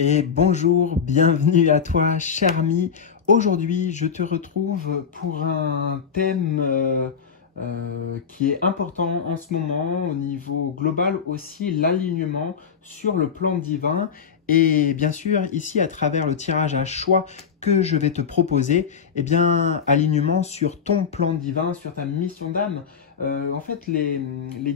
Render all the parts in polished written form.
Et bonjour, bienvenue à toi, cher ami. Aujourd'hui, je te retrouve pour un thème qui est important en ce moment au niveau global aussi, l'alignement sur le plan divin. Et bien sûr, ici, à travers le tirage à choix que je vais te proposer, eh bien, alignement sur ton plan divin, sur ta mission d'âme. En fait, les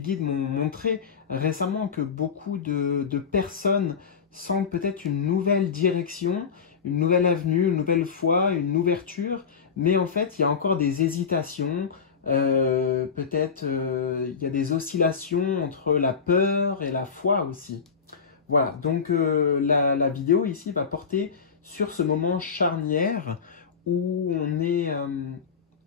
guides m'ont montré récemment que beaucoup de personnes sentent peut-être une nouvelle direction, une nouvelle avenue, une nouvelle foi, une ouverture, mais en fait, il y a encore des hésitations, peut-être il y a des oscillations entre la peur et la foi aussi. Voilà, donc la vidéo ici va porter sur ce moment charnière où on est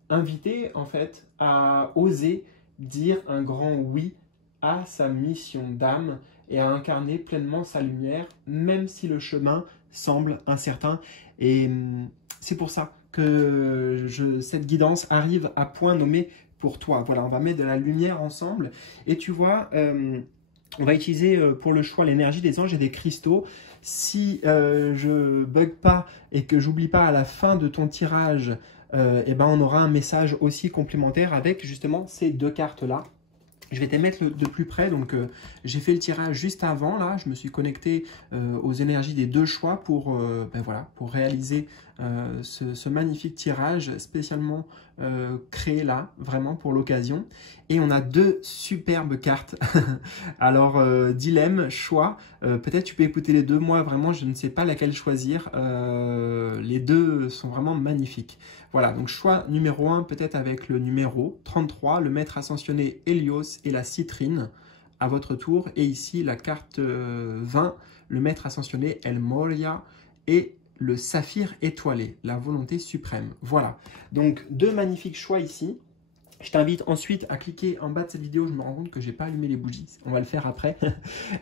invité en fait à oser dire un grand oui à sa mission d'âme et à incarner pleinement sa lumière, même si le chemin semble incertain. Et c'est pour ça que cette guidance arrive à point nommé pour toi. Voilà, on va mettre de la lumière ensemble. Et tu vois, on va utiliser pour le choix l'énergie des anges et des cristaux. Si je bug pas et que j'oublie pas à la fin de ton tirage, et ben on aura un message aussi complémentaire avec justement ces deux cartes-là. Je vais te mettre de plus près, donc j'ai fait le tirage juste avant, là, je me suis connecté aux énergies des deux choix pour, ben voilà, pour réaliser ce magnifique tirage spécialement créé là, vraiment pour l'occasion. Et on a deux superbes cartes. Alors, dilemme, choix, peut-être tu peux écouter les deux, moi vraiment je ne sais pas laquelle choisir, les deux sont vraiment magnifiques. Voilà, donc choix numéro 1, peut-être avec le numéro 33, le maître ascensionné Hélios et la citrine à votre tour. Et ici, la carte 20, le maître ascensionné El Moria et le saphir étoilé, la volonté suprême. Voilà, donc deux magnifiques choix ici. Je t'invite ensuite à cliquer en bas de cette vidéo. Je me rends compte que j'ai pas allumé les bougies. On va le faire après.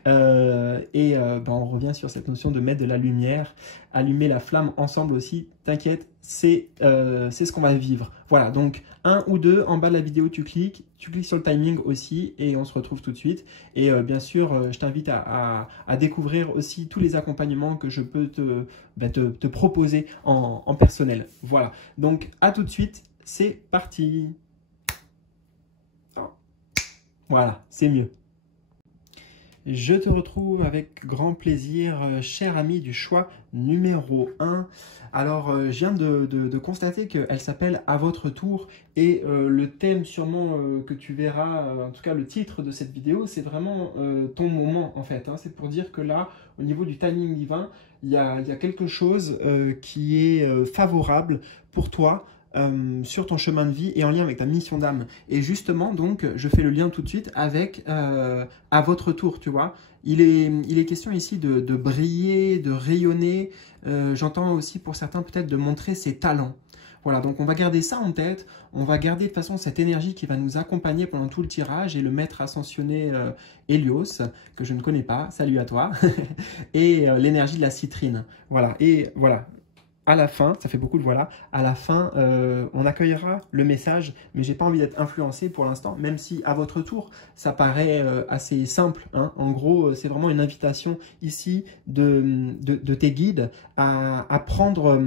Ben, on revient sur cette notion de mettre de la lumière, allumer la flamme ensemble aussi. T'inquiète, c'est ce qu'on va vivre. Voilà, donc un ou deux en bas de la vidéo, tu cliques sur le timing aussi et on se retrouve tout de suite. Et bien sûr, je t'invite à découvrir aussi tous les accompagnements que je peux te proposer en personnel. Voilà, donc à tout de suite, c'est parti. Voilà, c'est mieux. Je te retrouve avec grand plaisir, cher ami du choix numéro 1. Alors, je viens de constater qu'elle s'appelle « À votre tour » et le thème sûrement que tu verras, en tout cas le titre de cette vidéo, c'est vraiment ton moment en fait. Hein. C'est pour dire que là, au niveau du timing divin, il y a quelque chose qui est favorable pour toi, sur ton chemin de vie et en lien avec ta mission d'âme. Et justement, donc, je fais le lien tout de suite avec à votre tour, tu vois. Il est question ici de briller, de rayonner. J'entends aussi pour certains peut-être de montrer ses talents. Voilà, donc on va garder ça en tête. On va garder de toute façon cette énergie qui va nous accompagner pendant tout le tirage et le maître ascensionné Hélios, que je ne connais pas, salut à toi, et l'énergie de la citrine. Voilà, et voilà. À la fin, ça fait beaucoup de voilà, à la fin, on accueillera le message, mais j'ai pas envie d'être influencé pour l'instant, même si à votre tour, ça paraît assez simple. Hein. En gros, c'est vraiment une invitation ici de tes guides à prendre,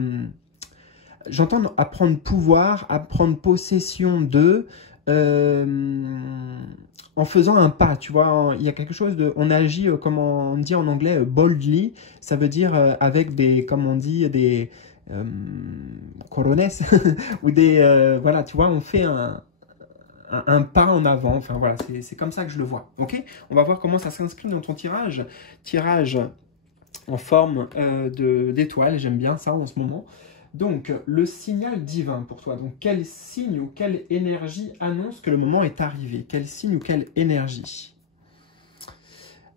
j'entends à prendre pouvoir, à prendre possession d'eux, en faisant un pas, tu vois, il y a quelque chose de, on agit, comme on dit en anglais, boldly, ça veut dire avec des, comme on dit, des corones, ou des, voilà, tu vois, on fait un pas en avant, enfin voilà, c'est comme ça que je le vois, ok? On va voir comment ça s'inscrit dans ton tirage, tirage en forme d'étoile, j'aime bien ça en ce moment. Donc, le signal divin pour toi. Donc, quel signe ou quelle énergie annonce que le moment est arrivé? Quel signe ou quelle énergie?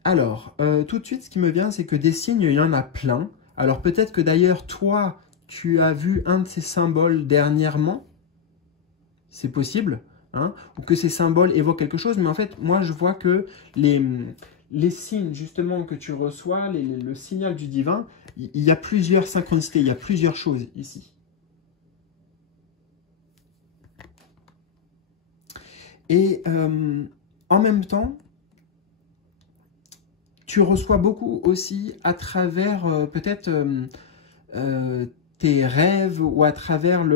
Alors, tout de suite, ce qui me vient, c'est que des signes, il y en a plein. Alors, peut-être que d'ailleurs, toi, tu as vu un de ces symboles dernièrement. C'est possible. Hein, ou que ces symboles évoquent quelque chose. Mais en fait, moi, je vois que les signes, justement, que tu reçois, le signal du divin, il y a plusieurs synchronicités, il y a plusieurs choses ici. Et en même temps, tu reçois beaucoup aussi à travers peut-être tes rêves ou à travers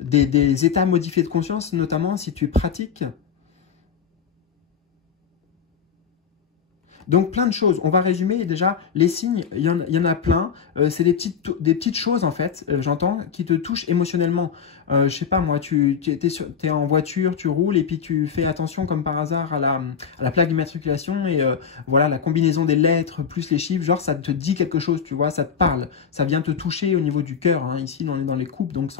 des états modifiés de conscience, notamment si tu pratiques. Donc plein de choses. On va résumer déjà les signes. Il y en a plein. C'est des petites choses en fait. J'entends qui te touchent émotionnellement. Je sais pas moi, t'es en voiture, tu roules et puis tu fais attention comme par hasard à la plaque d'immatriculation et voilà la combinaison des lettres plus les chiffres. Genre ça te dit quelque chose, tu vois, ça te parle. Ça vient te toucher au niveau du cœur. Hein, ici dans les coupes, donc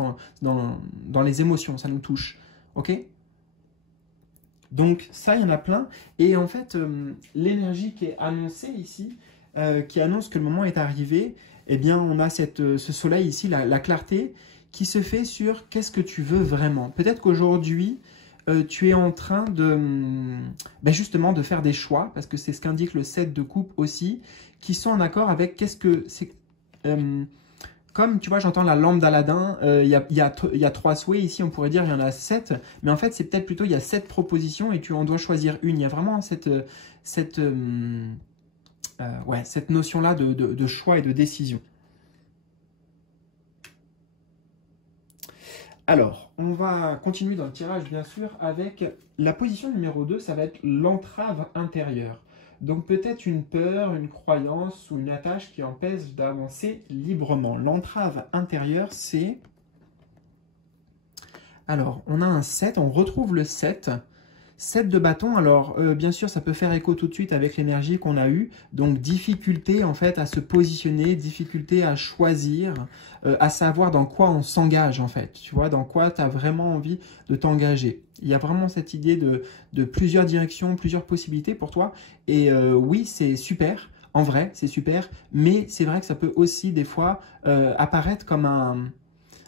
dans les émotions, ça nous touche. Ok? Donc ça, il y en a plein. Et en fait, l'énergie qui est annoncée ici, qui annonce que le moment est arrivé, eh bien, on a ce soleil ici, la clarté, qui se fait sur qu'est-ce que tu veux vraiment. Peut-être qu'aujourd'hui, tu es en train justement de faire des choix, parce que c'est ce qu'indique le 7 de coupe aussi, qui sont en accord avec qu'est-ce que c'est... Comme tu vois, j'entends la lampe d'Aladin, il y a 3 souhaits, ici on pourrait dire il y en a 7, mais en fait c'est peut-être plutôt il y a 7 propositions et tu en dois choisir une. Il y a vraiment cette notion-là de choix et de décision. Alors, on va continuer dans le tirage bien sûr avec la position numéro 2, ça va être l'entrave intérieure. Donc peut-être une peur, une croyance ou une attache qui empêche d'avancer librement. L'entrave intérieure, c'est... Alors, on a un 7, on retrouve le 7. 7 de bâton, alors bien sûr ça peut faire écho tout de suite avec l'énergie qu'on a eue, donc difficulté en fait à se positionner, difficulté à choisir, à savoir dans quoi on s'engage en fait, tu vois, dans quoi tu as vraiment envie de t'engager. Il y a vraiment cette idée de plusieurs directions, plusieurs possibilités pour toi, et oui c'est super, en vrai c'est super, mais c'est vrai que ça peut aussi des fois apparaître comme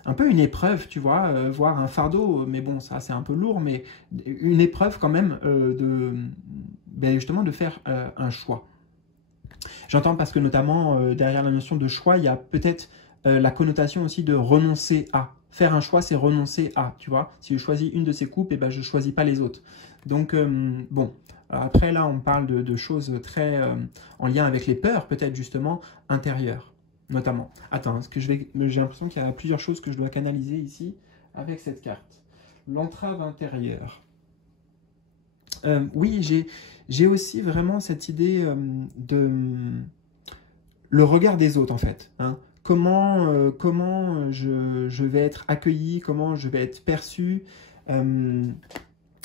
un peu une épreuve, tu vois, voire un fardeau, mais bon, ça c'est un peu lourd, mais une épreuve quand même justement de faire un choix. J'entends parce que notamment derrière la notion de choix, il y a peut-être la connotation aussi de renoncer à. Faire un choix, c'est renoncer à, tu vois. Si je choisis une de ces coupes, je ne choisis pas les autres. Donc, bon, après là, on parle de choses très en lien avec les peurs, peut-être justement, intérieures. Notamment. Attends, parce que j'ai l'impression qu'il y a plusieurs choses que je dois canaliser ici avec cette carte. L'entrave intérieure. Oui, j'ai aussi vraiment cette idée de le regard des autres en fait. Hein. Comment je vais être accueilli, comment je vais être perçu. Je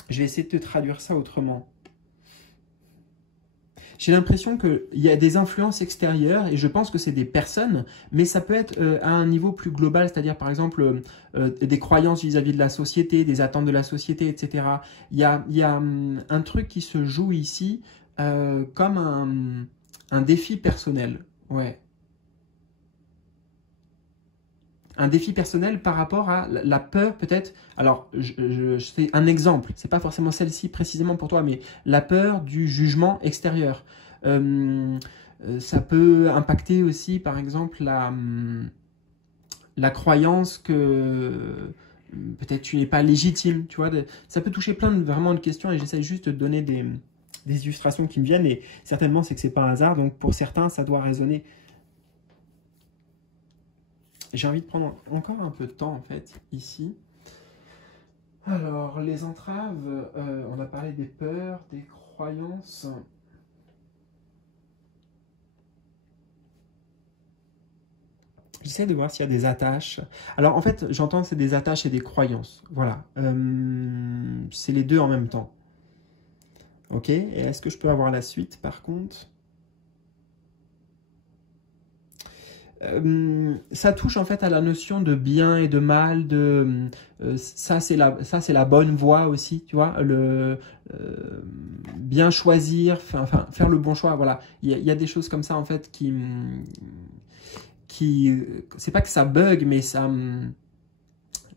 vais essayer de te traduire ça autrement. J'ai l'impression qu'il y a des influences extérieures et je pense que c'est des personnes, mais ça peut être à un niveau plus global, c'est-à-dire par exemple des croyances vis-à-vis de la société, des attentes de la société, etc. Il y a un truc qui se joue ici comme un défi personnel. Ouais. Un défi personnel par rapport à la peur peut-être. Alors, c'est un exemple, c'est pas forcément celle-ci précisément pour toi, mais la peur du jugement extérieur. Ça peut impacter aussi, par exemple, la croyance que peut-être tu n'es pas légitime, tu vois. Ça peut toucher vraiment de questions et j'essaie juste de donner des illustrations qui me viennent et certainement c'est que c'est pas un hasard, donc pour certains ça doit résonner. J'ai envie de prendre encore un peu de temps en fait ici. Alors les entraves, on a parlé des peurs, des croyances. J'essaie de voir s'il y a des attaches. Alors en fait j'entends que c'est des attaches et des croyances. Voilà. C'est les deux en même temps. Ok. Et est-ce que je peux avoir la suite par contre ? Ça touche en fait à la notion de bien et de mal, ça c'est la bonne voie aussi, tu vois, bien choisir, enfin faire le bon choix, voilà. Il y a des choses comme ça en fait qui c'est pas que ça bug, mais ça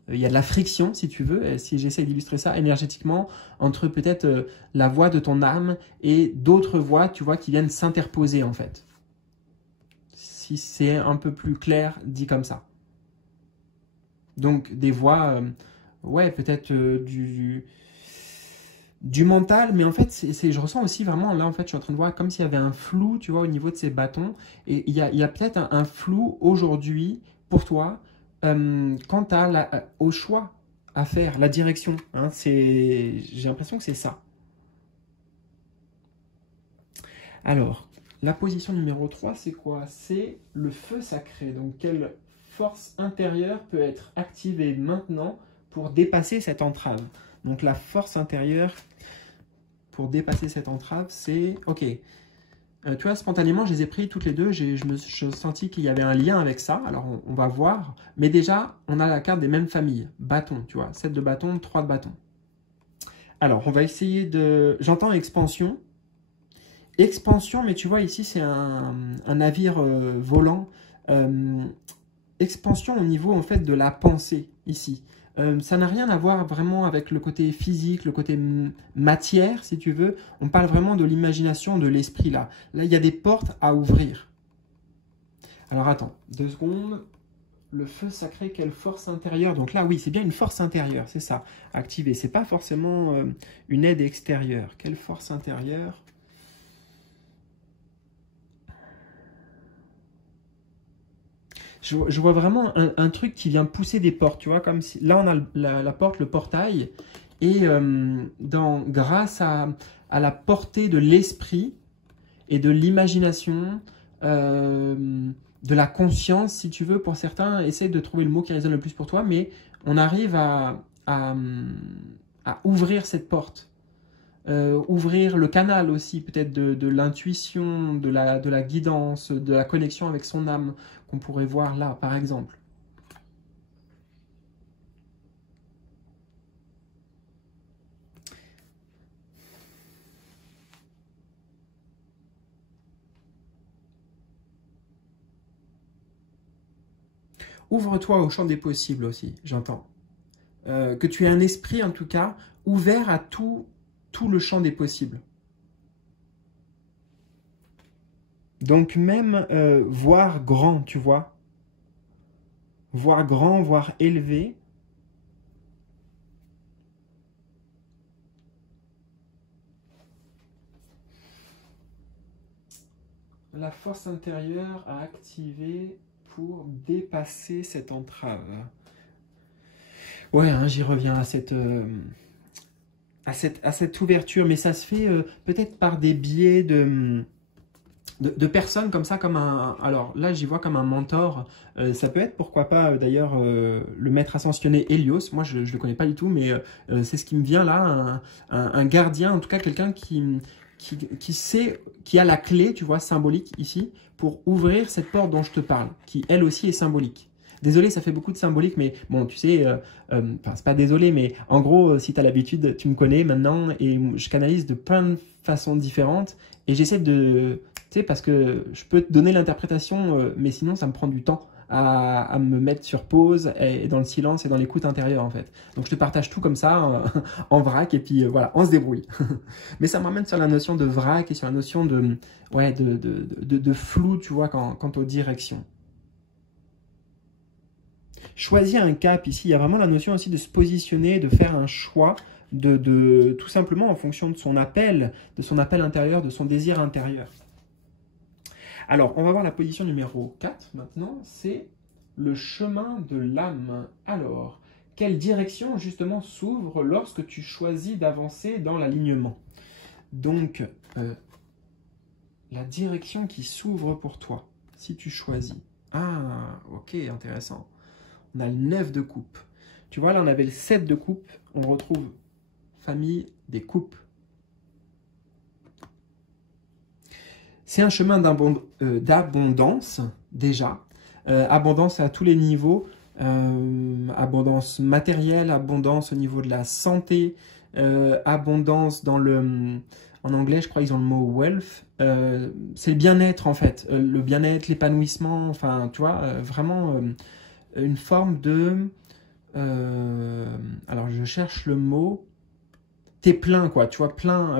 il y a de la friction, si tu veux, et si j'essaie d'illustrer ça énergétiquement, entre peut-être la voix de ton âme et d'autres voix, tu vois, qui viennent s'interposer en fait. Si c'est un peu plus clair dit comme ça. Donc des voix, ouais, peut-être du mental, mais en fait, je ressens aussi vraiment, là, en fait, je suis en train de voir comme s'il y avait un flou, tu vois, au niveau de ces bâtons. Et il y a peut-être un flou aujourd'hui pour toi quant au choix à faire, la direction. Hein, j'ai l'impression que c'est ça. Alors, la position numéro 3, c'est quoi? C'est le feu sacré. Donc, quelle force intérieure peut être activée maintenant pour dépasser cette entrave? Donc, la force intérieure pour dépasser cette entrave, c'est... Ok, tu vois, spontanément, je les ai pris toutes les deux. Je senti qu'il y avait un lien avec ça. Alors, on va voir. Mais déjà, on a la carte des mêmes familles. Bâton, tu vois. 7 de bâton, 3 de bâton. Alors, on va essayer de... J'entends expansion. Expansion, mais tu vois, ici, c'est un navire volant. Expansion au niveau, en fait, de la pensée, ici. Ça n'a rien à voir vraiment avec le côté physique, le côté matière, si tu veux. On parle vraiment de l'imagination, de l'esprit, là. Là, il y a des portes à ouvrir. Alors, attends, 2 secondes. Le feu sacré, quelle force intérieure. Donc là, oui, c'est bien une force intérieure, c'est ça, activée. C'est pas forcément une aide extérieure. Quelle force intérieure? Je vois vraiment un truc qui vient pousser des portes, tu vois, comme si... Là, on a la porte, le portail, et grâce à la portée de l'esprit et de l'imagination, de la conscience, si tu veux, pour certains, essaye de trouver le mot qui résonne le plus pour toi, mais on arrive à ouvrir cette porte. Ouvrir le canal aussi, peut-être de l'intuition, de la guidance, de la connexion avec son âme, qu'on pourrait voir là, par exemple. Ouvre-toi au champ des possibles aussi, j'entends. Que tu aies un esprit, en tout cas, ouvert à tout le champ des possibles. Donc même voir grand, tu vois. Voir grand, voir élevé. La force intérieure à activer pour dépasser cette entrave. Ouais, hein, j'y reviens à cette ouverture, mais ça se fait peut-être par des biais de personnes comme ça, comme alors là j'y vois comme un mentor. Ça peut être, pourquoi pas d'ailleurs, le maître ascensionné Hélios. Moi je le connais pas du tout, mais c'est ce qui me vient là, un gardien, en tout cas quelqu'un qui sait, qui a la clé, tu vois, symbolique ici, pour ouvrir cette porte dont je te parle, qui elle aussi est symbolique. Désolé, ça fait beaucoup de symbolique, mais bon, tu sais, enfin, c'est pas désolé, mais en gros, si tu as l'habitude, tu me connais maintenant, et je canalise de plein de façons différentes, et j'essaie de, tu sais, parce que je peux te donner l'interprétation, mais sinon, ça me prend du temps à me mettre sur pause, et dans le silence, et dans l'écoute intérieure, en fait. Donc, je te partage tout comme ça, en vrac, et puis voilà, on se débrouille. Mais ça m'amène sur la notion de vrac, et sur la notion ouais, de flou, tu vois, quant aux directions. Choisir un cap ici, il y a vraiment la notion aussi de se positionner, de faire un choix, tout simplement en fonction de son appel intérieur, de son désir intérieur. Alors, on va voir la position numéro 4 maintenant, c'est le chemin de l'âme. Alors, quelle direction justement s'ouvre lorsque tu choisis d'avancer dans l'alignement? Donc, la direction qui s'ouvre pour toi, si tu choisis. Ah, ok, intéressant. On a le 9 de coupe. Tu vois, là, on avait le 7 de coupe. On retrouve famille des coupes. C'est un chemin d'abondance, déjà. Abondance à tous les niveaux. Abondance matérielle, abondance au niveau de la santé, abondance dans le... En anglais, je crois qu'ils ont le mot wealth. C'est le bien-être, en fait. Le bien-être, l'épanouissement, enfin, tu vois, vraiment... une forme de... alors, je cherche le mot. T'es plein, quoi. Tu vois, plein,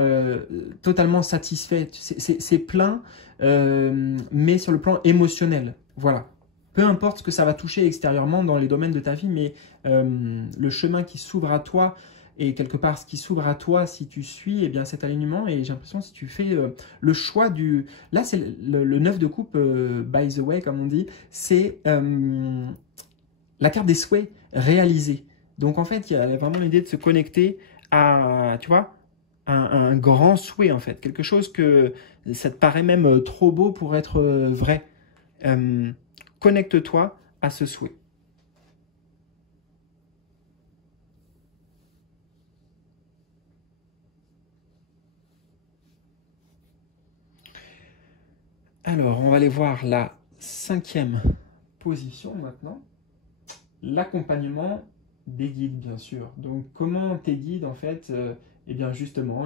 totalement satisfait. C'est plein, mais sur le plan émotionnel. Voilà. Peu importe ce que ça va toucher extérieurement dans les domaines de ta vie, mais le chemin qui s'ouvre à toi et quelque part ce qui s'ouvre à toi si tu suis eh bien, cet alignement. Et j'ai l'impression si tu fais le choix du... Là, c'est le 9 de coupe, by the way, comme on dit, c'est la carte des souhaits réalisés. Donc en fait, il y a vraiment l'idée de se connecter à, tu vois, un grand souhait en fait. Quelque chose que ça te paraît même trop beau pour être vrai. Connecte-toi à ce souhait. Alors, on va aller voir la 5e position maintenant. L'accompagnement des guides, bien sûr. Donc, comment tes guides, en fait, eh bien, justement,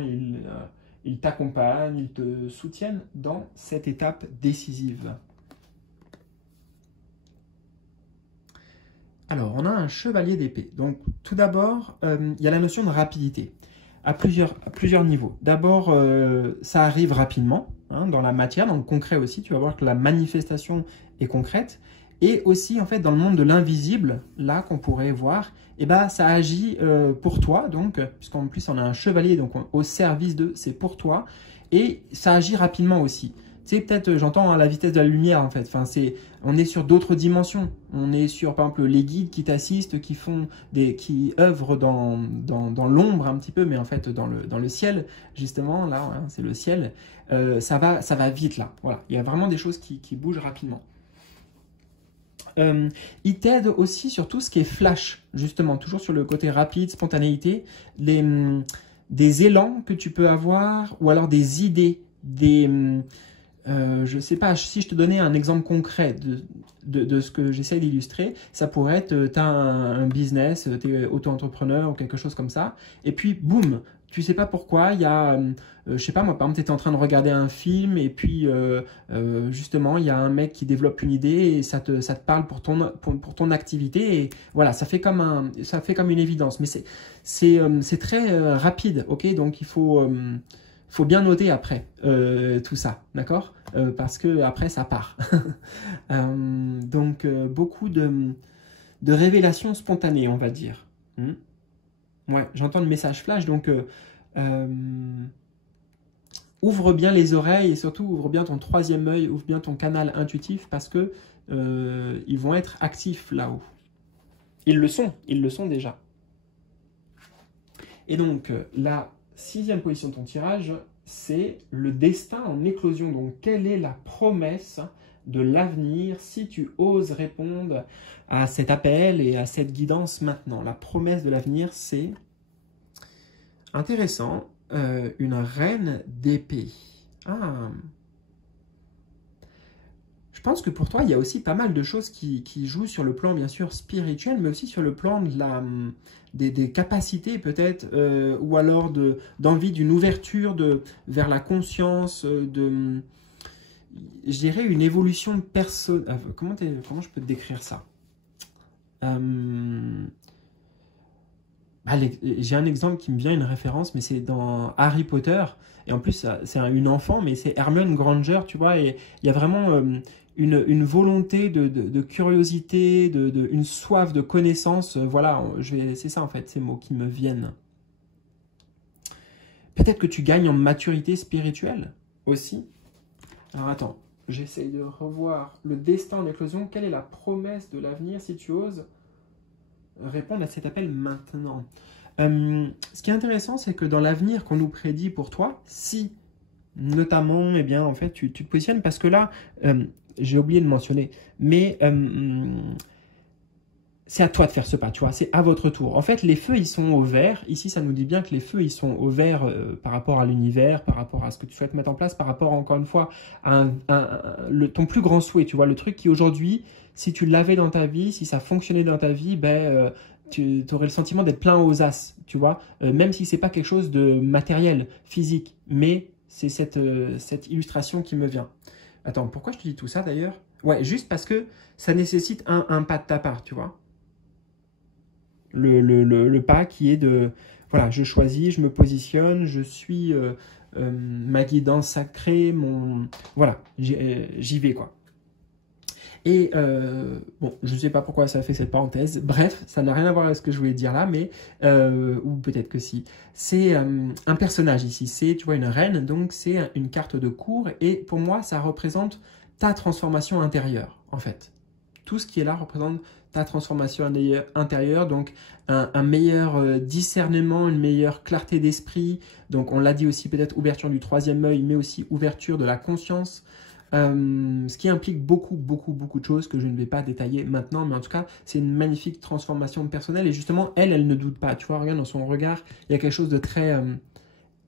ils t'accompagnent, ils te soutiennent dans cette étape décisive. Alors, on a un chevalier d'épée. Donc, tout d'abord, il y a la notion de rapidité à plusieurs niveaux. D'abord, ça arrive rapidement hein, dans la matière, dans le concret aussi. Tu vas voir que la manifestation est concrète. Et aussi, en fait, dans le monde de l'invisible, là, qu'on pourrait voir, eh ben, ça agit pour toi, donc, puisqu'en plus, on a un chevalier, donc au service de, c'est pour toi. Et ça agit rapidement aussi. Tu sais, peut-être, j'entends hein, la vitesse de la lumière, en fait. Enfin, on est sur d'autres dimensions. On est sur, par exemple, les guides qui t'assistent, qui œuvrent dans l'ombre un petit peu, mais en fait, dans le ciel, justement, là, hein, c'est le ciel. Ça va vite, là. Voilà. Il y a vraiment des choses qui bougent rapidement. Il t'aide aussi sur tout ce qui est flash, justement, toujours sur le côté rapide, spontanéité, des élans que tu peux avoir, ou alors des idées, je ne sais pas, si je te donnais un exemple concret de ce que j'essaie d'illustrer, ça pourrait être, tu as un business, tu es auto-entrepreneur ou quelque chose comme ça, et puis boum, tu sais pas pourquoi, il y a, je sais pas moi, par exemple, tu étais en train de regarder un film et puis justement, il y a un mec qui développe une idée et ça te parle pour ton activité et voilà, ça fait comme une évidence, mais c'est très rapide, ok? Donc il faut bien noter après tout ça, d'accord? Parce que après ça part. Donc beaucoup de révélations spontanées, on va dire. Ouais, j'entends le message flash, donc ouvre bien les oreilles et surtout ouvre bien ton 3e œil, ouvre bien ton canal intuitif parce que ils vont être actifs là-haut. Ils le sont déjà. Et donc la 6e position de ton tirage, c'est le destin en éclosion. Donc quelle est la promesse de l'avenir si tu oses répondre à cet appel et à cette guidance maintenant? La promesse de l'avenir, c'est intéressant, une reine d'épée. Ah. Je pense que pour toi, il y a aussi pas mal de choses qui jouent sur le plan, bien sûr, spirituel, mais aussi sur le plan de des capacités peut-être, ou alors d'envie d'une ouverture vers la conscience, je dirais une évolution de personne. Comment je peux te décrire ça? J'ai un exemple qui me vient, une référence, mais c'est dans Harry Potter. Et en plus, c'est une enfant, mais c'est Hermione Granger, tu vois. Et il y a vraiment une volonté de curiosité, une soif de connaissance. Voilà, c'est ça en fait, ces mots qui me viennent. Peut-être que tu gagnes en maturité spirituelle aussi. Alors attends, j'essaye de revoir le destin en éclosion. Quelle est la promesse de l'avenir si tu oses répondre à cet appel maintenant? Ce qui est intéressant, c'est que dans l'avenir qu'on nous prédit pour toi, si notamment, eh bien, en fait, tu te positionnes parce que là, j'ai oublié de mentionner, mais c'est à toi de faire ce pas, tu vois, c'est à votre tour. En fait, les feux, ils sont au vert. Ici, ça nous dit bien que les feux, ils sont au vert par rapport à l'univers, par rapport à ce que tu souhaites mettre en place, par rapport, encore une fois, à ton plus grand souhait, tu vois, le truc qui, aujourd'hui, si tu l'avais dans ta vie, si ça fonctionnait dans ta vie, ben, tu aurais le sentiment d'être plein aux as, tu vois, même si c'est pas quelque chose de matériel, physique, mais c'est cette illustration qui me vient. Attends, pourquoi je te dis tout ça d'ailleurs? Ouais, juste parce que ça nécessite un pas de ta part, tu vois. Le pas qui est de, voilà, je choisis, je me positionne, je suis ma guidance sacrée, voilà, j'y vais, quoi. Et bon, je ne sais pas pourquoi ça fait cette parenthèse. Bref, ça n'a rien à voir avec ce que je voulais dire là, mais ou peut-être que si. C'est un personnage ici. C'est, tu vois, une reine, donc c'est une carte de cour. Et pour moi, ça représente ta transformation intérieure, en fait. Tout ce qui est là représente ta transformation intérieure, donc un meilleur discernement, une meilleure clarté d'esprit. Donc on l'a dit aussi, peut-être ouverture du troisième œil, mais aussi ouverture de la conscience. Ce qui implique beaucoup de choses que je ne vais pas détailler maintenant, mais en tout cas, c'est une magnifique transformation personnelle. Et justement, elle ne doute pas. Tu vois, regarde dans son regard, il y a quelque chose de très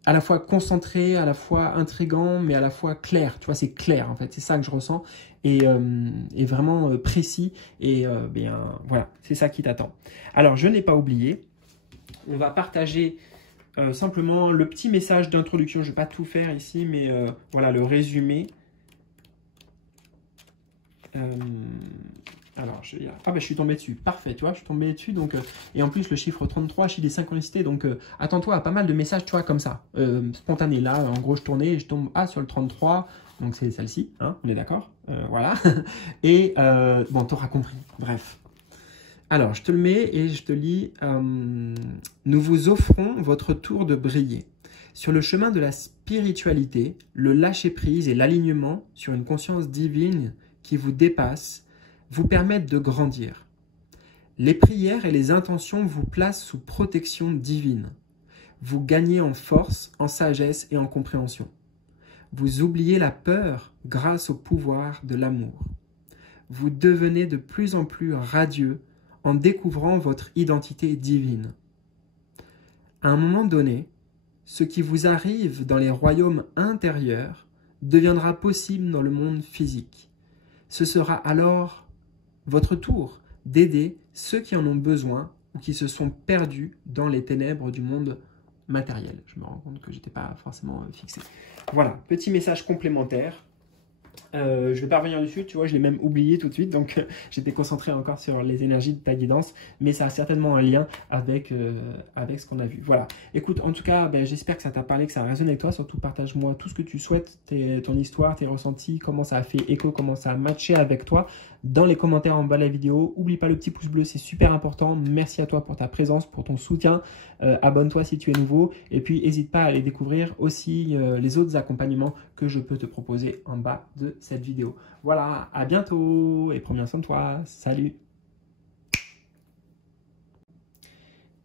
à la fois concentré, à la fois intriguant, mais à la fois clair. Tu vois, c'est clair en fait, c'est ça que je ressens et vraiment précis. Et bien voilà, c'est ça qui t'attend. Alors, je n'ai pas oublié, on va partager simplement le petit message d'introduction. Je ne vais pas tout faire ici, mais voilà le résumé. Alors, je suis tombé dessus. Parfait, tu vois, je suis tombé dessus. Donc, et en plus, le chiffre 33, chiffre des synchronicités. Donc, attends-toi à pas mal de messages, tu vois, comme ça. Spontanés. Là, en gros, je tournais et je tombe sur le 33. Donc, c'est celle-ci. Hein, on est d'accord, voilà. Et, bon, t'auras compris. Bref. Alors, je te le mets et je te lis. Nous vous offrons votre tour de briller. Sur le chemin de la spiritualité, le lâcher-prise et l'alignement sur une conscience divine qui vous dépassent vous permettent de grandir. Les prières et les intentions vous placent sous protection divine. Vous gagnez en force, en sagesse et en compréhension. Vous oubliez la peur grâce au pouvoir de l'amour. Vous devenez de plus en plus radieux en découvrant votre identité divine. À un moment donné, ce qui vous arrive dans les royaumes intérieurs deviendra possible dans le monde physique. Ce sera alors votre tour d'aider ceux qui en ont besoin ou qui se sont perdus dans les ténèbres du monde matériel. Je me rends compte que je n'étais pas forcément fixé. Voilà, petit message complémentaire. Je ne vais pas revenir dessus, tu vois, je l'ai même oublié tout de suite, donc j'étais concentré encore sur les énergies de ta guidance, mais ça a certainement un lien avec ce qu'on a vu. Voilà, écoute, en tout cas, j'espère que ça t'a parlé, que ça a résonné avec toi, surtout partage-moi tout ce que tu souhaites, ton histoire, tes ressentis, comment ça a fait écho, comment ça a matché avec toi, dans les commentaires en bas de la vidéo. Oublie pas le petit pouce bleu, c'est super important. Merci à toi pour ta présence, pour ton soutien. Abonne-toi si tu es nouveau, et puis n'hésite pas à aller découvrir aussi les autres accompagnements que je peux te proposer en bas de cette vidéo. Voilà, à bientôt et prends bien soin de toi. Salut!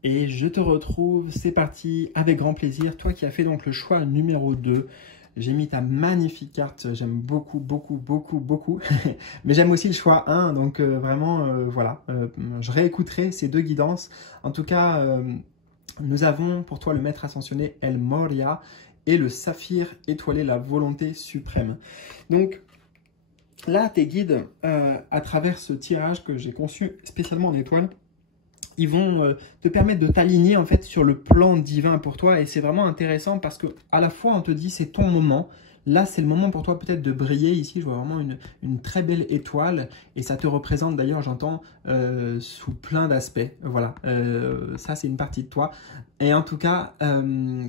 Et je te retrouve, c'est parti, avec grand plaisir. Toi qui as fait donc le choix numéro 2, j'ai mis ta magnifique carte, j'aime beaucoup. Mais j'aime aussi le choix 1, donc vraiment, voilà. Je réécouterai ces deux guidances. En tout cas, nous avons pour toi le maître ascensionné El Moria et le saphir étoilé, la volonté suprême. Donc, là, tes guides, à travers ce tirage que j'ai conçu spécialement en étoile, ils vont te permettre de t'aligner en fait sur le plan divin pour toi. Et c'est vraiment intéressant parce que à la fois on te dit c'est ton moment. Là, c'est le moment pour toi peut-être de briller. Ici, je vois vraiment une très belle étoile. Et ça te représente d'ailleurs, j'entends, sous plein d'aspects. Voilà, ça c'est une partie de toi. Et en tout cas,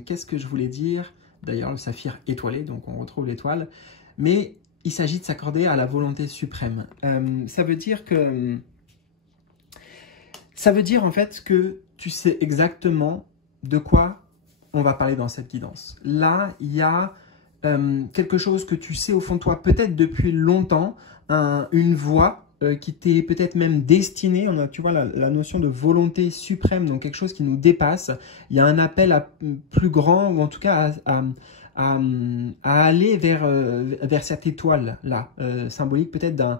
qu'est-ce que je voulais dire? D'ailleurs, le saphir étoilé, donc on retrouve l'étoile. Mais il s'agit de s'accorder à la volonté suprême. Ça veut dire que... Ça veut dire en fait que tu sais exactement de quoi on va parler dans cette guidance. Là, il y a quelque chose que tu sais au fond de toi, peut-être depuis longtemps, une voie qui t'est peut-être même destinée. On a, tu vois, la notion de volonté suprême, donc quelque chose qui nous dépasse. Il y a un appel à plus grand, ou en tout cas à aller vers cette étoile-là, symbolique peut-être d'un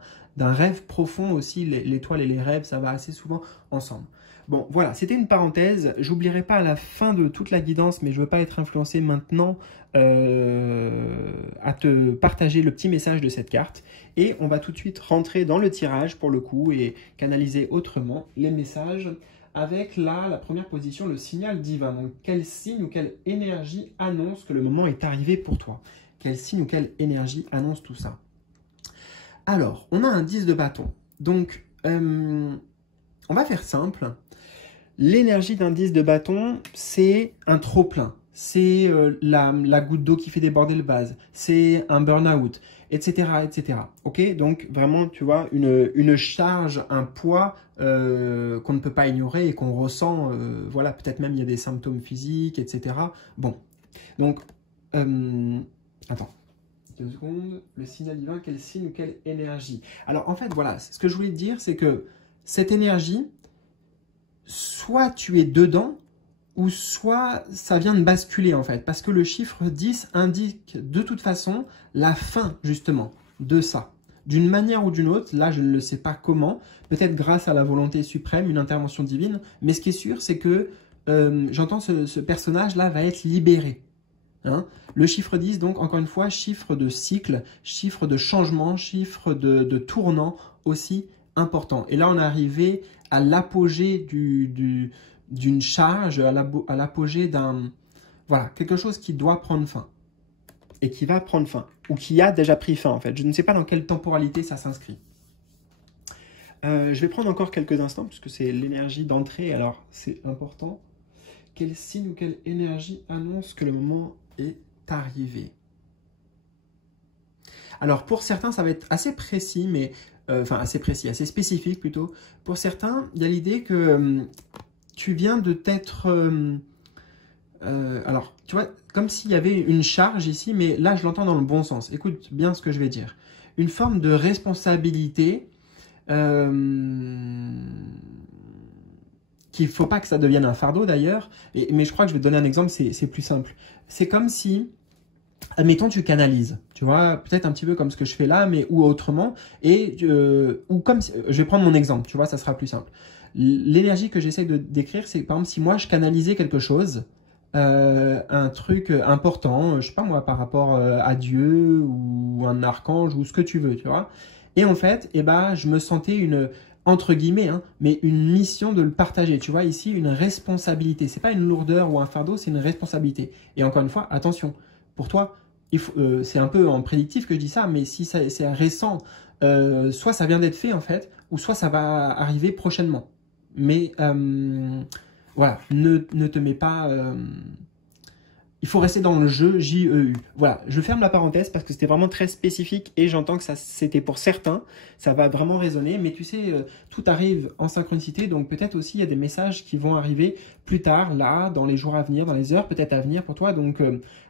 rêve profond aussi. L'étoile et les rêves, ça va assez souvent ensemble. Bon, voilà, c'était une parenthèse. J'oublierai pas à la fin de toute la guidance, mais je ne veux pas être influencé maintenant à te partager le petit message de cette carte. Et on va tout de suite rentrer dans le tirage pour le coup et canaliser autrement les messages avec là, la première position, le signal divin. Donc, quel signe ou quelle énergie annonce que le moment est arrivé pour toi? Quel signe ou quelle énergie annonce tout ça? Alors, on a un 10 de bâton. Donc, on va faire simple. L'énergie d'un 10 de bâton, c'est un trop-plein. c'est la goutte d'eau qui fait déborder le vase, c'est un burn-out, etc., etc. Ok, donc vraiment, tu vois, une charge, un poids qu'on ne peut pas ignorer et qu'on ressent, voilà, peut-être même il y a des symptômes physiques, etc. Bon, donc, attends. 2 secondes, le signal divin, quel signe ou quelle énergie? Alors en fait, voilà, ce que je voulais te dire, c'est que cette énergie, soit tu es dedans, ou soit ça vient de basculer en fait, parce que le chiffre 10 indique de toute façon la fin justement de ça. D'une manière ou d'une autre, là je ne le sais pas comment, peut-être grâce à la volonté suprême, une intervention divine, mais ce qui est sûr c'est que j'entends ce personnage-là va être libéré. Hein. Le chiffre 10, donc, encore une fois, chiffre de cycle, chiffre de changement, chiffre de tournant aussi important. Et là, on est arrivé à l'apogée d'une charge, à l'apogée d'un... Voilà, quelque chose qui doit prendre fin. Et qui va prendre fin. Ou qui a déjà pris fin, en fait. Je ne sais pas dans quelle temporalité ça s'inscrit. Je vais prendre encore quelques instants, puisque c'est l'énergie d'entrée, alors c'est important. Quel signe ou quelle énergie annonce que le moment est arrivé? Alors pour certains, ça va être assez précis, mais enfin assez précis, assez spécifique plutôt. Pour certains, il y a l'idée que tu viens de t'être... alors, tu vois, comme s'il y avait une charge ici, mais là, je l'entends dans le bon sens. Écoute bien ce que je vais dire. Une forme de responsabilité qu'il ne faut pas que ça devienne un fardeau d'ailleurs, mais je crois que je vais te donner un exemple, c'est plus simple. C'est comme si, admettons, tu canalises, tu vois, peut-être un petit peu comme ce que je fais là, mais ou autrement, ou comme, je vais prendre mon exemple, tu vois, ça sera plus simple. L'énergie que j'essaie de décrire, c'est par exemple, si moi je canalisais quelque chose, un truc important, je sais pas moi, par rapport à Dieu, ou un archange, ou ce que tu veux, tu vois, et en fait, eh ben, je me sentais entre guillemets, hein, mais une mission de le partager. Tu vois, ici, une responsabilité. C'est pas une lourdeur ou un fardeau, c'est une responsabilité. Et encore une fois, attention, pour toi, c'est un peu en prédictif que je dis ça, mais si c'est récent, soit ça vient d'être fait en fait, ou soit ça va arriver prochainement. Mais voilà, ne te mets pas... il faut rester dans le jeu J-E-U. Voilà, je ferme la parenthèse parce que c'était vraiment très spécifique et j'entends que c'était pour certains, ça va vraiment résonner, mais tu sais, tout arrive en synchronicité, donc peut-être aussi il y a des messages qui vont arriver plus tard, là, dans les jours à venir, dans les heures peut-être à venir pour toi, donc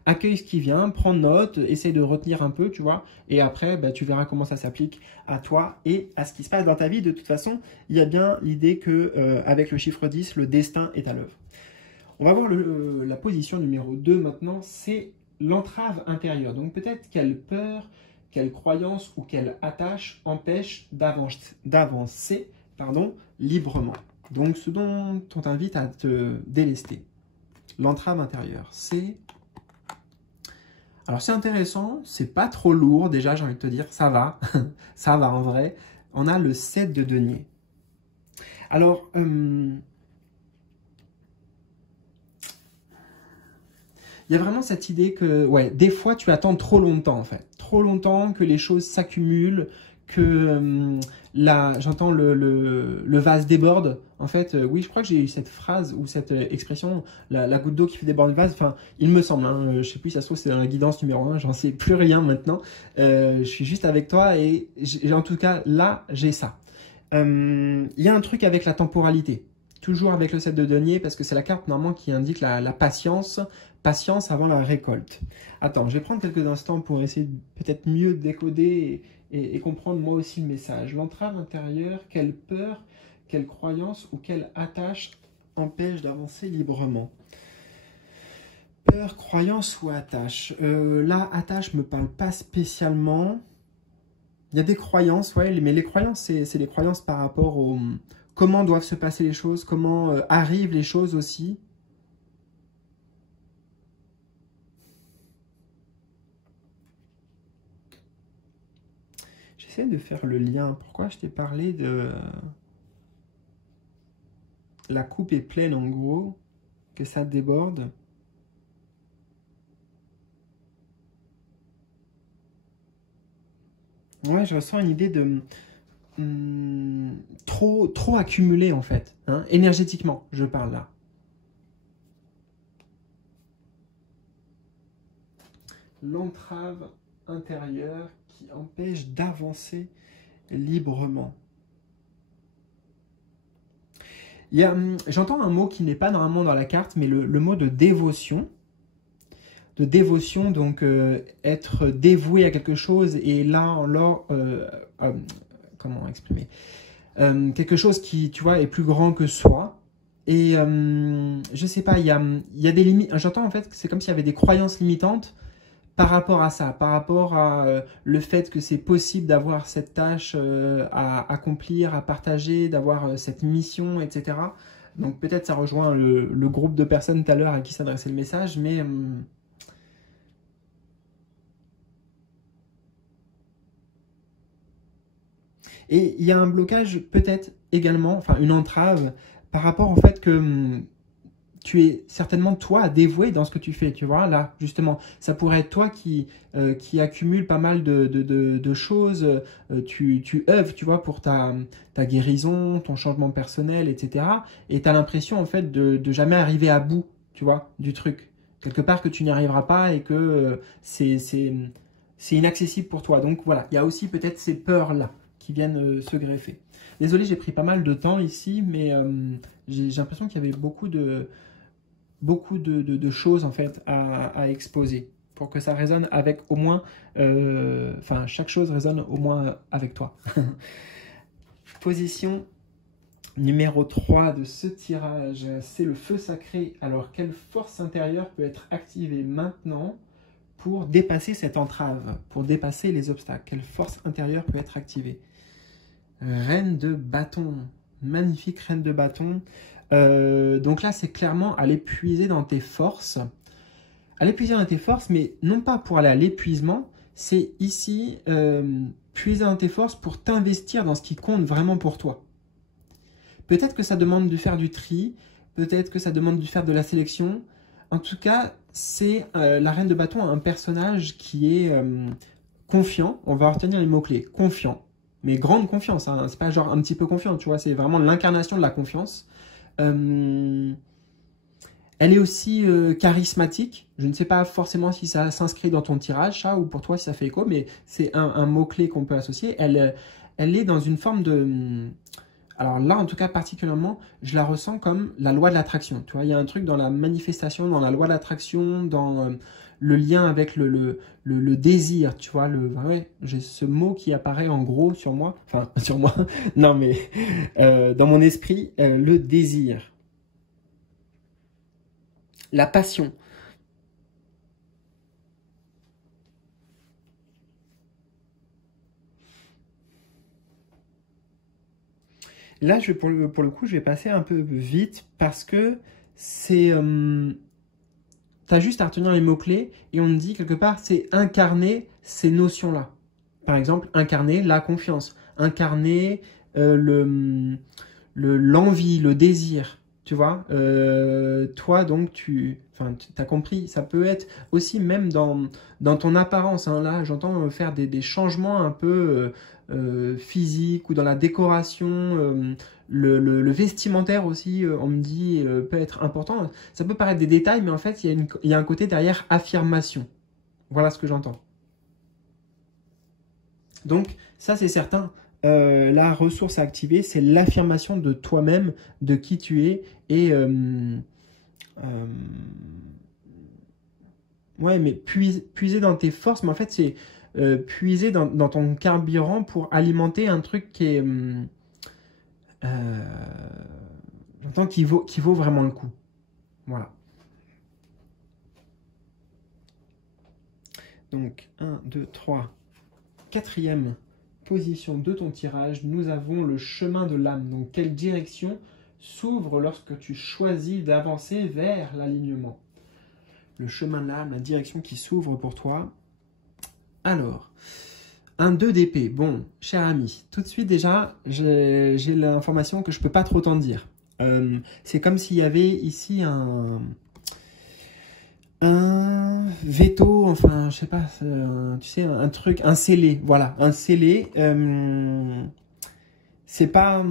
accueille ce qui vient, prends note, essaye de retenir un peu, tu vois, et après, bah, tu verras comment ça s'applique à toi et à ce qui se passe dans ta vie. De toute façon, il y a bien l'idée que avec le chiffre 10, le destin est à l'œuvre. On va voir la position numéro 2 maintenant, c'est l'entrave intérieure. Donc peut-être quelle peur, quelle croyance ou quelle attache empêche d'avancer librement. Donc ce dont on t'invite à te délester. L'entrave intérieure, c'est... Alors c'est intéressant, c'est pas trop lourd, déjà j'ai envie de te dire, ça va, ça va en vrai. On a le 7 de denier. Alors... il y a vraiment cette idée que, ouais, des fois, tu attends trop longtemps, en fait. Trop longtemps que les choses s'accumulent, que j'entends le vase déborde. En fait, oui, je crois que j'ai eu cette phrase ou cette expression, la goutte d'eau qui fait déborder le vase. Enfin, il me semble, hein, je sais plus, ça se trouve, c'est dans la guidance numéro 1, j'en sais plus rien maintenant. Je suis juste avec toi et en tout cas, là, j'ai ça. Il y a un truc avec la temporalité. Toujours avec le 7 de denier, parce que c'est la carte normalement qui indique la patience. Patience avant la récolte. Attends, je vais prendre quelques instants pour essayer de peut-être mieux décoder et comprendre moi aussi le message. L'entrave intérieure, quelle peur, quelle croyance ou quelle attache empêche d'avancer librement? Peur, croyance ou attache? Là, attache me parle pas spécialement. Il y a des croyances, ouais, mais les croyances, c'est des croyances par rapport au... Comment doivent se passer les choses, comment arrivent les choses aussi. J'essaie de faire le lien. Pourquoi je t'ai parlé de... La coupe est pleine en gros, que ça déborde. Ouais, je ressens une idée de... trop accumulé en fait, hein, énergétiquement, je parle là. l'entrave intérieure qui empêche d'avancer librement. J'entends un mot qui n'est pas normalement dans la carte, mais le mot de dévotion. De dévotion, donc être dévoué à quelque chose, et là, comment exprimer, quelque chose qui, tu vois, est plus grand que soi. Et je sais pas, il y a des limites. J'entends en fait que c'est comme s'il y avait des croyances limitantes par rapport à ça, par rapport à le fait que c'est possible d'avoir cette tâche à accomplir, à partager, d'avoir cette mission, etc. Donc peut-être ça rejoint le groupe de personnes tout à l'heure à qui s'adressait le message, mais et il y a un blocage peut-être également, enfin une entrave, par rapport au fait que tu es certainement toi dévoué dans ce que tu fais, tu vois, là, justement. Ça pourrait être toi qui accumule pas mal de choses, tu œuvres, tu vois, pour ta guérison, ton changement personnel, etc. Et tu as l'impression, en fait, de jamais arriver à bout, tu vois, du truc. Quelque part que tu n'y arriveras pas et que c'est inaccessible pour toi. Donc voilà, il y a aussi peut-être ces peurs-là qui viennent se greffer. Désolé, j'ai pris pas mal de temps ici, mais j'ai l'impression qu'il y avait beaucoup de choses en fait à exposer pour que ça résonne avec au moins, enfin chaque chose résonne au moins avec toi. Position numéro 3 de ce tirage, c'est le feu sacré. Alors quelle force intérieure peut être activée maintenant pour dépasser cette entrave, pour dépasser les obstacles? Quelle force intérieure peut être activée? Reine de bâton, magnifique reine de bâton. Donc là, c'est clairement aller puiser dans tes forces. Aller puiser dans tes forces, mais non pas pour aller à l'épuisement, c'est ici puiser dans tes forces pour t'investir dans ce qui compte vraiment pour toi. Peut-être que ça demande de faire du tri, peut-être que ça demande de faire de la sélection. En tout cas, c'est la reine de bâton, un personnage qui est confiant. On va retenir les mots-clés. Confiant. Mais grande confiance, hein. C'est pas genre un petit peu confiant, tu vois, c'est vraiment l'incarnation de la confiance. Elle est aussi charismatique. Je ne sais pas forcément si ça s'inscrit dans ton tirage, ça, ou pour toi si ça fait écho, mais c'est un mot-clé qu'on peut associer. Elle est dans une forme de... Alors là, en tout cas, particulièrement, je la ressens comme la loi de l'attraction. Tu vois, il y a un truc dans la manifestation, dans la loi de l'attraction, dans le lien avec le désir, tu vois. Ouais, j'ai ce mot qui apparaît en gros sur moi. Enfin, sur moi. Non, mais dans mon esprit, le désir. La passion. Là, pour le coup, je vais passer un peu vite parce que c'est... tu as juste à retenir les mots-clés et on me dit quelque part, c'est incarner ces notions-là. Par exemple, incarner la confiance, incarner l'envie, le désir. Tu vois, toi, donc, tu as compris, ça peut être aussi même dans ton apparence. Hein. Là, j'entends faire des changements un peu physiques ou dans la décoration. Le vestimentaire aussi, on me dit, peut être important. Ça peut paraître des détails, mais en fait, il y a un côté derrière affirmation. Voilà ce que j'entends. Donc, ça, c'est certain. La ressource à activer, c'est l'affirmation de toi-même, de qui tu es. Et ouais, mais puiser dans tes forces, mais en fait, c'est puiser dans ton carburant pour alimenter un truc qui est... j'entends qui vaut vraiment le coup. Voilà. Donc, 1, 2, 3. Quatrième position de ton tirage, nous avons le chemin de l'âme. Donc, quelle direction s'ouvre lorsque tu choisis d'avancer vers l'alignement? Le chemin de l'âme, la direction qui s'ouvre pour toi. Alors, un 2 d'épée. Bon, cher ami, tout de suite déjà, j'ai l'information que je ne peux pas trop t'en dire. C'est comme s'il y avait ici un veto, enfin, je sais pas, tu sais, un truc, un scellé, voilà, un scellé. c'est pas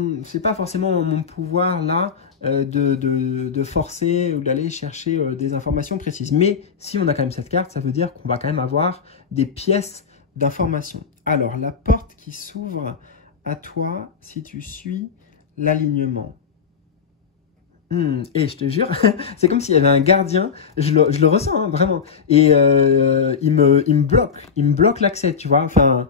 forcément mon pouvoir là de forcer ou d'aller chercher des informations précises. Mais si on a quand même cette carte, ça veut dire qu'on va quand même avoir des pièces d'informations. Alors, la porte qui s'ouvre à toi si tu suis l'alignement. Et je te jure, c'est comme s'il y avait un gardien, je le ressens, hein, vraiment. Et il me bloque l'accès, tu vois. Enfin,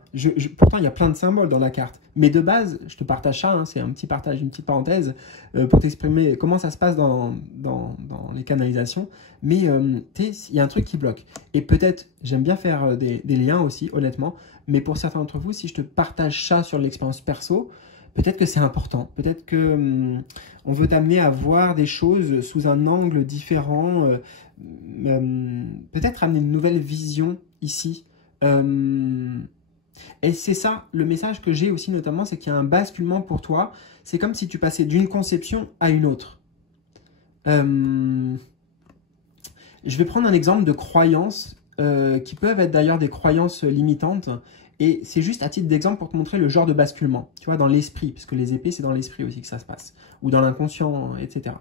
pourtant, il y a plein de symboles dans la carte. Mais de base, je te partage ça, hein, c'est un petit partage, une petite parenthèse, pour t'exprimer comment ça se passe dans les canalisations. Mais il y a un truc qui bloque. Et peut-être, j'aime bien faire des liens aussi, honnêtement. Mais pour certains d'entre vous, si je te partage ça sur l'expérience perso, peut-être que c'est important, peut-être que on veut t'amener à voir des choses sous un angle différent, peut-être amener une nouvelle vision ici. Et c'est ça, le message que j'ai aussi notamment, c'est qu'il y a un basculement pour toi. C'est comme si tu passais d'une conception à une autre. Je vais prendre un exemple de croyances qui peuvent être d'ailleurs des croyances limitantes. Et c'est juste à titre d'exemple pour te montrer le genre de basculement, tu vois, dans l'esprit, puisque les épées, c'est dans l'esprit aussi que ça se passe, ou dans l'inconscient, etc.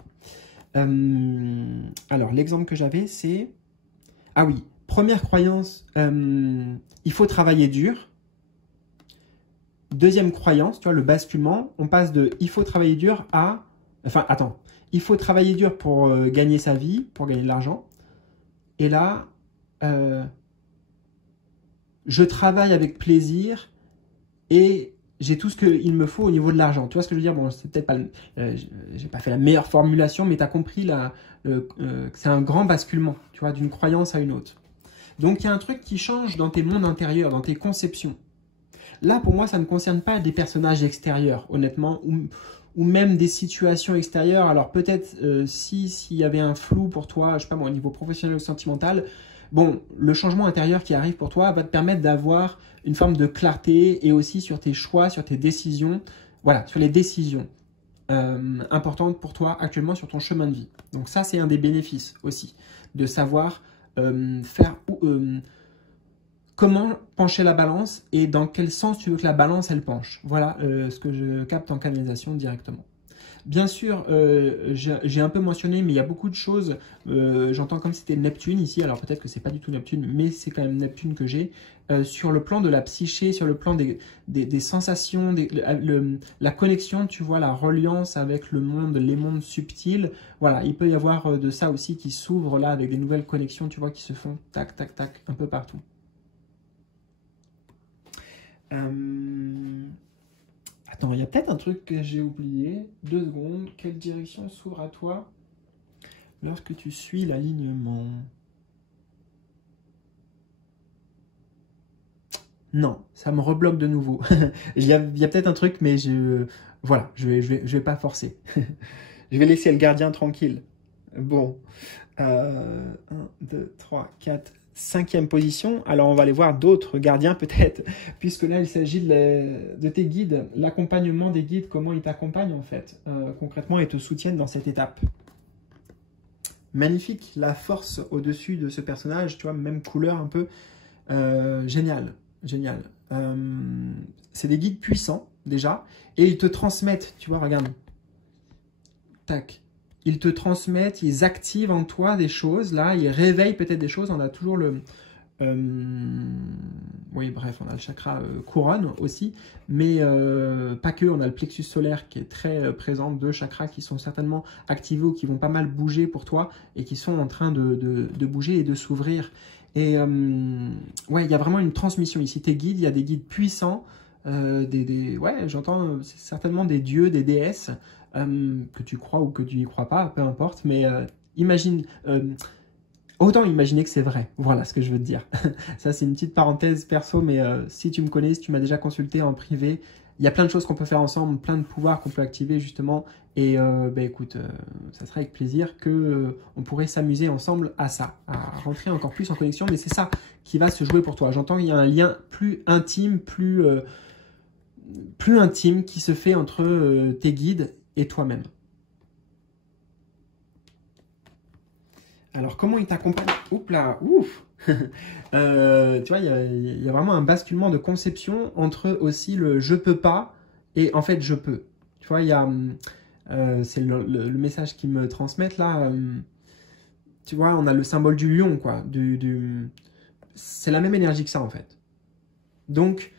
Alors, l'exemple que j'avais, c'est... Ah oui, première croyance, il faut travailler dur. Deuxième croyance, tu vois, le basculement, on passe de « il faut travailler dur » à... Enfin, attends, il faut travailler dur pour gagner sa vie, pour gagner de l'argent. Et là... je travaille avec plaisir et j'ai tout ce qu'il me faut au niveau de l'argent. Tu vois ce que je veux dire? Bon, c'est peut-être pas, j'ai pas fait la meilleure formulation, mais tu as compris que c'est un grand basculement, tu vois, d'une croyance à une autre. Donc, il y a un truc qui change dans tes mondes intérieurs, dans tes conceptions. Là, pour moi, ça ne concerne pas des personnages extérieurs, honnêtement, ou même des situations extérieures. Alors, peut-être s'il y avait un flou pour toi, je sais pas moi, au niveau professionnel ou sentimental, bon, le changement intérieur qui arrive pour toi va te permettre d'avoir une forme de clarté et aussi sur tes choix, sur tes décisions, voilà, sur les décisions importantes pour toi actuellement sur ton chemin de vie. Donc ça, c'est un des bénéfices aussi, de savoir comment pencher la balance et dans quel sens tu veux que la balance, elle penche. Voilà ce que je capte en canalisation directement. Bien sûr, j'ai un peu mentionné, mais il y a beaucoup de choses. J'entends comme si c'était Neptune ici. Alors peut-être que c'est pas du tout Neptune, mais c'est quand même Neptune que j'ai. Sur le plan de la psyché, sur le plan des sensations, la connexion, tu vois, la reliance avec le monde, les mondes subtils. Voilà, il peut y avoir de ça aussi qui s'ouvre là avec des nouvelles connexions, tu vois, qui se font tac, tac, tac, un peu partout. Attends, il y a peut-être un truc que j'ai oublié. 2 secondes. Quelle direction s'ouvre à toi lorsque tu suis l'alignement? Non, ça me rebloque de nouveau. Il y a peut-être un truc, mais voilà, je vais pas forcer. Je vais laisser le gardien tranquille. Bon. 1, 2, 3, 4, 5e position. Alors, on va aller voir d'autres gardiens peut-être, puisque là, il s'agit de tes guides, l'accompagnement des guides, comment ils t'accompagnent en fait, concrètement, et te soutiennent dans cette étape. Magnifique, la force au-dessus de ce personnage, tu vois, même couleur un peu. Génial, génial. C'est des guides puissants, déjà, et ils te transmettent, tu vois, regarde. Tac. Ils te transmettent, ils activent en toi des choses, là, ils réveillent peut-être des choses. On a toujours le... oui, bref, on a le chakra couronne aussi, mais pas que, on a le plexus solaire qui est très présent, 2 chakras qui sont certainement activés ou qui vont pas mal bouger pour toi et qui sont en train de bouger et de s'ouvrir. Et ouais, il y a vraiment une transmission ici. Tes guides, il y a des guides puissants, ouais, j'entends certainement des dieux, des déesses, que tu crois ou que tu n'y crois pas, peu importe, mais imagine, autant imaginer que c'est vrai, voilà ce que je veux te dire. Ça, c'est une petite parenthèse perso, mais si tu me connais, si tu m'as déjà consulté en privé, il y a plein de choses qu'on peut faire ensemble, plein de pouvoirs qu'on peut activer justement, et bah, écoute, ça serait avec plaisir que on pourrait s'amuser ensemble à ça, à rentrer encore plus en connexion, mais c'est ça qui va se jouer pour toi. J'entends qu'il y a un lien plus intime, plus intime qui se fait entre tes guides et toi-même. Alors, comment il t'accompagne? Oups là, ouf. Tu vois, il y a vraiment un basculement de conception entre aussi le « je peux pas » et en fait je peux. Tu vois, il y a, c'est le message qu'ils me transmettent là, tu vois, on a le symbole du lion, quoi, c'est la même énergie que ça en fait. Donc,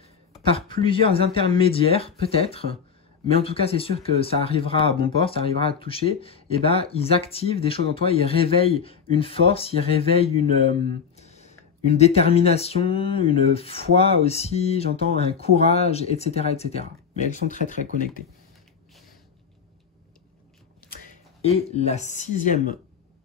par plusieurs intermédiaires, peut-être, mais en tout cas, c'est sûr que ça arrivera à bon port, ça arrivera à te toucher, et ben, ils activent des choses en toi, ils réveillent une force, ils réveillent une détermination, une foi aussi, j'entends un courage, etc., etc. Mais elles sont très, très connectées. Et la 6e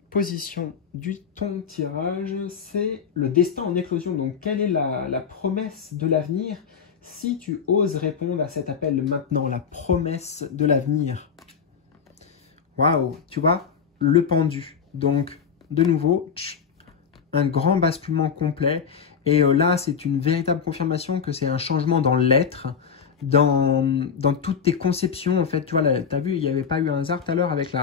position du ton tirage, c'est le destin en éclosion. Donc, quelle est la promesse de l'avenir si tu oses répondre à cet appel maintenant, la promesse de l'avenir? Waouh, tu vois, le pendu. Donc, de nouveau, un grand basculement complet. Et là, c'est une véritable confirmation que c'est un changement dans l'être, dans toutes tes conceptions. En fait, tu vois, tu as vu, il n'y avait pas eu un hasard tout à l'heure avec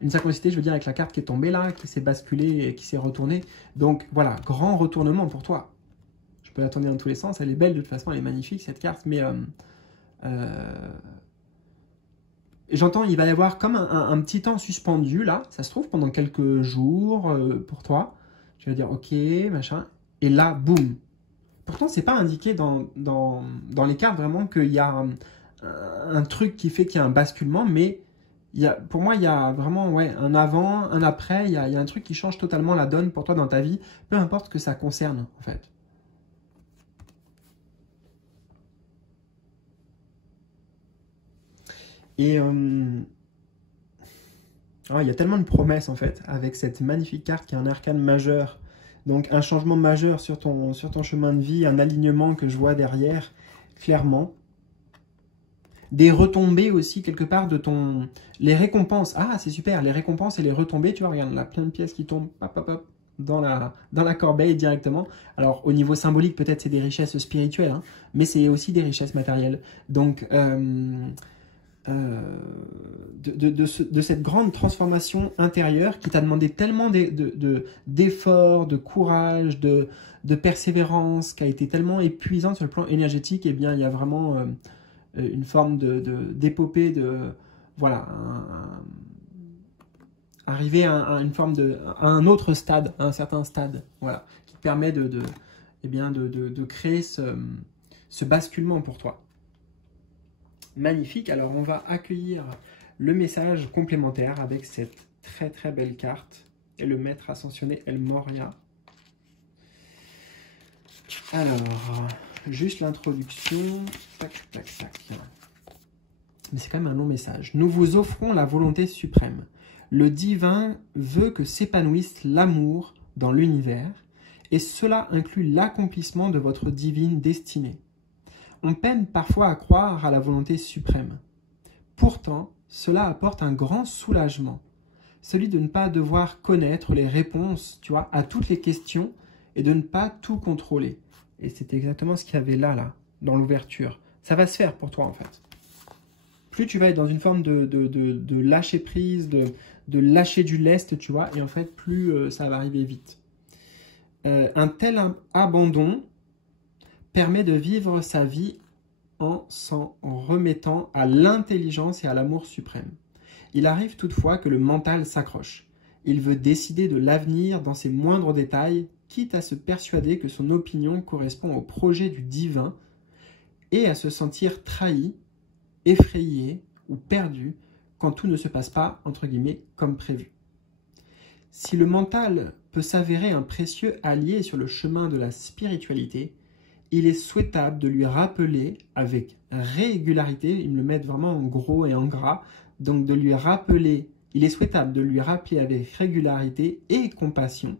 une synchronicité, je veux dire, avec la carte qui est tombée là, qui s'est basculée et qui s'est retournée. Donc, voilà, grand retournement pour toi. Je peux la tourner dans tous les sens, elle est belle de toute façon, elle est magnifique cette carte, mais j'entends, il va y avoir comme un petit temps suspendu là, ça se trouve pendant quelques jours pour toi. Tu vas dire ok, machin, et là, boum. Pourtant, c'est pas indiqué dans les cartes vraiment qu'il y a un truc qui fait qu'il y a un basculement, mais pour moi, il y a vraiment ouais, un avant, un après, il y a un truc qui change totalement la donne pour toi dans ta vie, peu importe ce que ça concerne en fait. Et il y a tellement de promesses en fait avec cette magnifique carte qui est un arcane majeur. Donc un changement majeur sur ton chemin de vie, un alignement que je vois derrière, clairement. Des retombées aussi quelque part de les récompenses. Ah c'est super, les récompenses et les retombées, tu vois, regarde, là plein de pièces qui tombent, hop, hop, hop, dans la corbeille directement. Alors au niveau symbolique, peut-être c'est des richesses spirituelles, hein, mais c'est aussi des richesses matérielles. Donc de cette grande transformation intérieure qui t'a demandé tellement d'efforts, de courage, de persévérance, qui a été tellement épuisante sur le plan énergétique, et eh bien il y a vraiment une forme d'épopée, voilà, arriver à une forme à un autre stade, à un certain stade, voilà, qui te permet eh bien de créer ce basculement pour toi. Magnifique, alors on va accueillir le message complémentaire avec cette très très belle carte et le maître ascensionné El Moria. Alors, juste l'introduction, tac tac tac. Mais c'est quand même un long message. Nous vous offrons la volonté suprême. Le divin veut que s'épanouisse l'amour dans l'univers et cela inclut l'accomplissement de votre divine destinée. On peine parfois à croire à la volonté suprême. Pourtant, cela apporte un grand soulagement, celui de ne pas devoir connaître les réponses, tu vois, à toutes les questions et de ne pas tout contrôler. Et c'est exactement ce qu'il y avait là, dans l'ouverture. Ça va se faire pour toi, en fait. Plus tu vas être dans une forme de lâcher prise, de lâcher du lest, tu vois, et en fait, plus ça va arriver vite. Un tel abandon permet de vivre sa vie en s'en remettant à l'intelligence et à l'amour suprême. Il arrive toutefois que le mental s'accroche. Il veut décider de l'avenir dans ses moindres détails, quitte à se persuader que son opinion correspond au projet du divin et à se sentir trahi, effrayé ou perdu quand tout ne se passe pas, entre guillemets, comme prévu. Si le mental peut s'avérer un précieux allié sur le chemin de la spiritualité, il est souhaitable de lui rappeler avec régularité, ils me le mettent vraiment en gros et en gras, donc de lui rappeler, il est souhaitable de lui rappeler avec régularité et compassion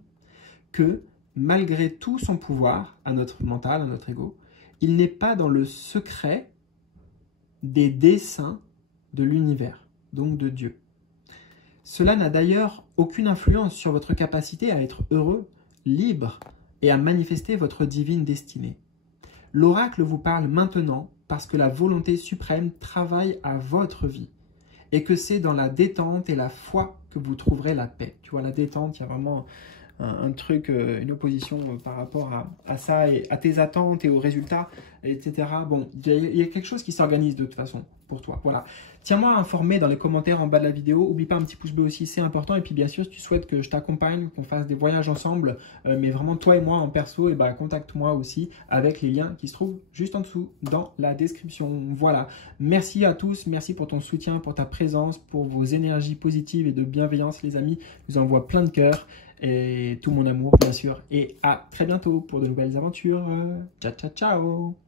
que malgré tout son pouvoir, à notre mental, à notre ego, il n'est pas dans le secret des desseins de l'univers, donc de Dieu. Cela n'a d'ailleurs aucune influence sur votre capacité à être heureux, libre et à manifester votre divine destinée. L'oracle vous parle maintenant parce que la volonté suprême travaille à votre vie et que c'est dans la détente et la foi que vous trouverez la paix. Tu vois, la détente, il y a vraiment un truc, une opposition par rapport à ça et à tes attentes et aux résultats, etc. Bon, il y a quelque chose qui s'organise de toute façon pour toi. Voilà. Tiens-moi informé dans les commentaires en bas de la vidéo. Oublie pas un petit pouce bleu aussi, c'est important. Et puis bien sûr, si tu souhaites que je t'accompagne, qu'on fasse des voyages ensemble, mais vraiment toi et moi en perso, et bah, contacte-moi aussi avec les liens qui se trouvent juste en dessous dans la description. Voilà. Merci à tous, merci pour ton soutien, pour ta présence, pour vos énergies positives et de bienveillance, les amis. Je vous envoie plein de cœur et tout mon amour, bien sûr. Et à très bientôt pour de nouvelles aventures. Ciao, ciao, ciao!